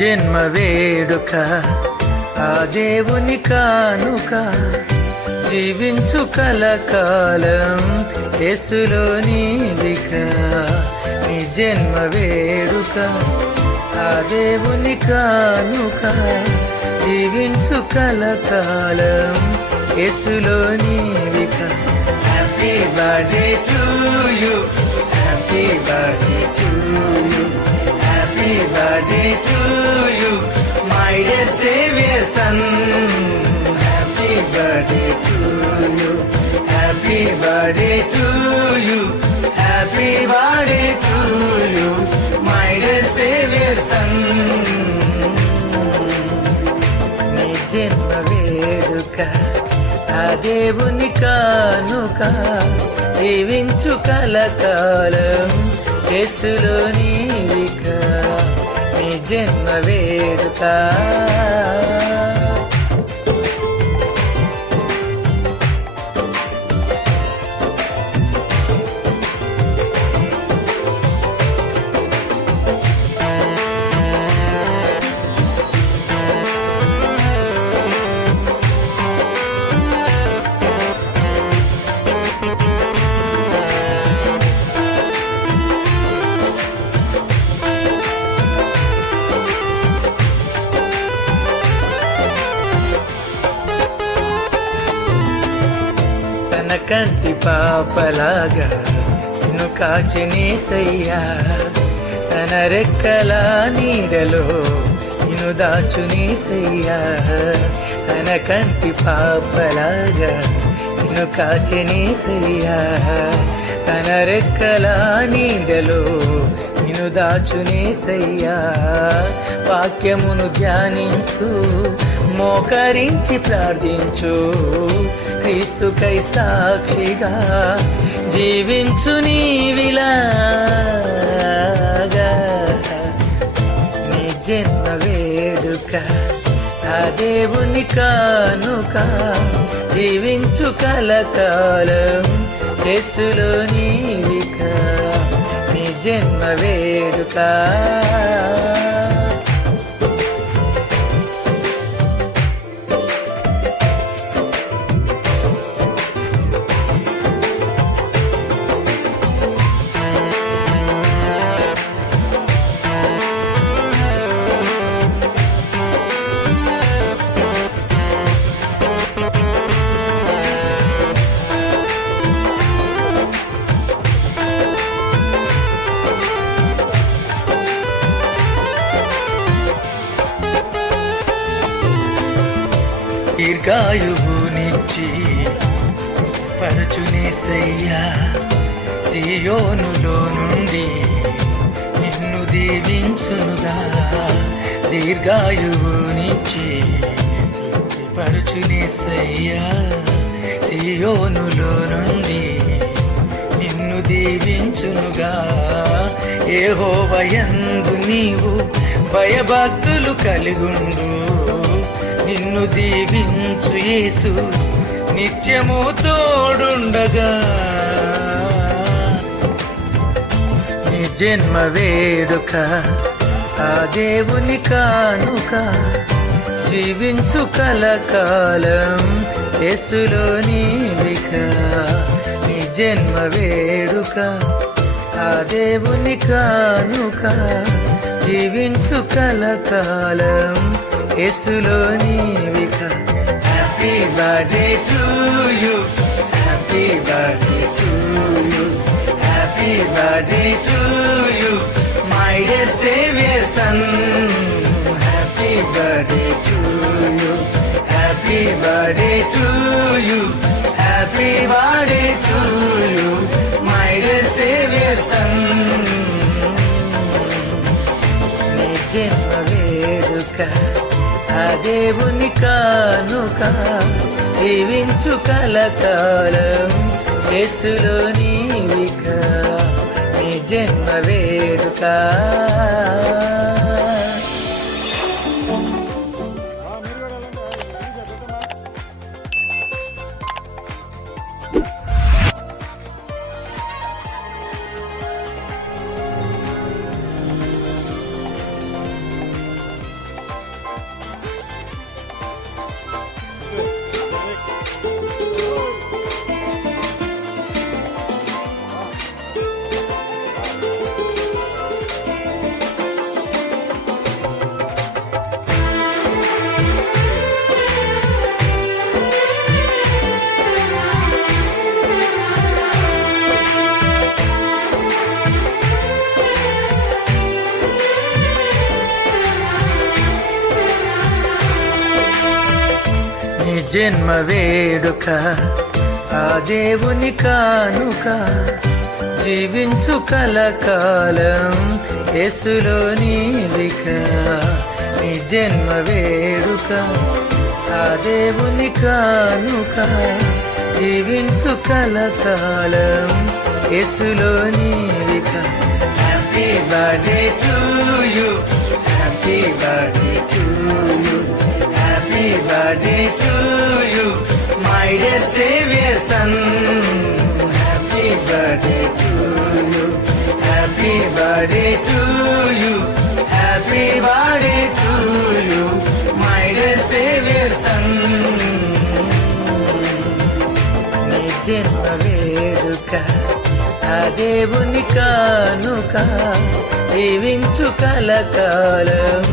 జన్మ వేడుక ఆ దేవుని కానుక జీవించు కలకాలం యేసులో నీవిక. నీ జన్మ వేడుక ఆ దేవుని కానుక జీవించు కలకాలం యేసులో నీవిక. Happy birthday to you, happy birthday to you, happy birthday to you my dear saviour son. Happy birthday to you, happy birthday to you, happy birthday to you my dear saviour son. నీ జన్మ వేడుక ఆ దేవుని కానుక జీవించు కలకాలం యేసులో నీవిక. నీ జన్మ వేడుక తన కంటి పాపలాగా నిన్ను కాచినేసయ్యా, తన రెక్కల నీడలో నిన్ను దాచునేసయ్యా. తన కంటి పాపలాగా నిన్ను కాచినేసయ్యా, తన రెక్కల నీడలో నిన్ను దాచునేసయ్యా. వాక్యమును ధ్యానించు, మోకరించి ప్రార్థించు, క్రీస్తుకై సాక్షిగా జీవించు నీవిలాగా. నీ జన్మ వేడుక ఆ దేవుని కానుక జీవించు కలకాలం యేసులో నీవిక. నీ జన్మ వేడుక దీర్ఘాయువునిచ్చి పరచునేసయ్యా, సియోనులో నుండి నిన్ను దీవించునుగా. దీర్ఘాయువునిచ్చి పరచునేసయ్యా, సియోనులో నుండి నిన్ను దీవించునుగా. యెహోవాయందు నీవు భయభక్తులు కలిగుండు, నిన్ను దీవించు యేసు నిత్యము తోడుండగా. నీ జన్మ వేడుక ఆ దేవుని కానుక జీవించు కలకాలం యేసులో నీవిక. నీ జన్మ వేడుక ఆ దేవుని కానుక జీవించు కలకాలం యేసులో నీవిక. Happy birthday to you, happy birthday to you, happy birthday to you my dear saviour son. Happy birthday to you, happy birthday to you, happy birthday to you my dear saviour son. నీ జన్మ వేడుక ఆ దేవుని కానుక జీవించు కలకాలం యేసులో నీవిక. నీ జన్మ వేడుక నీ జన్మ వేడుక ఆ దేవుని కానుక జీవించు కలకాలం యేసులో నీవిక నీ జన్మ వేడుక ఆ దేవుని కానుక జీవించు కలకాలం యేసులో నీవిక happy birthday to you happy birthday to you happy birthday to you my dear saviour son happy birthday to you happy birthday to you happy birthday to you my dear saviour son నీ జన్మ వేడుక ఆ దేవుని కానుక జీవించు కలకాలం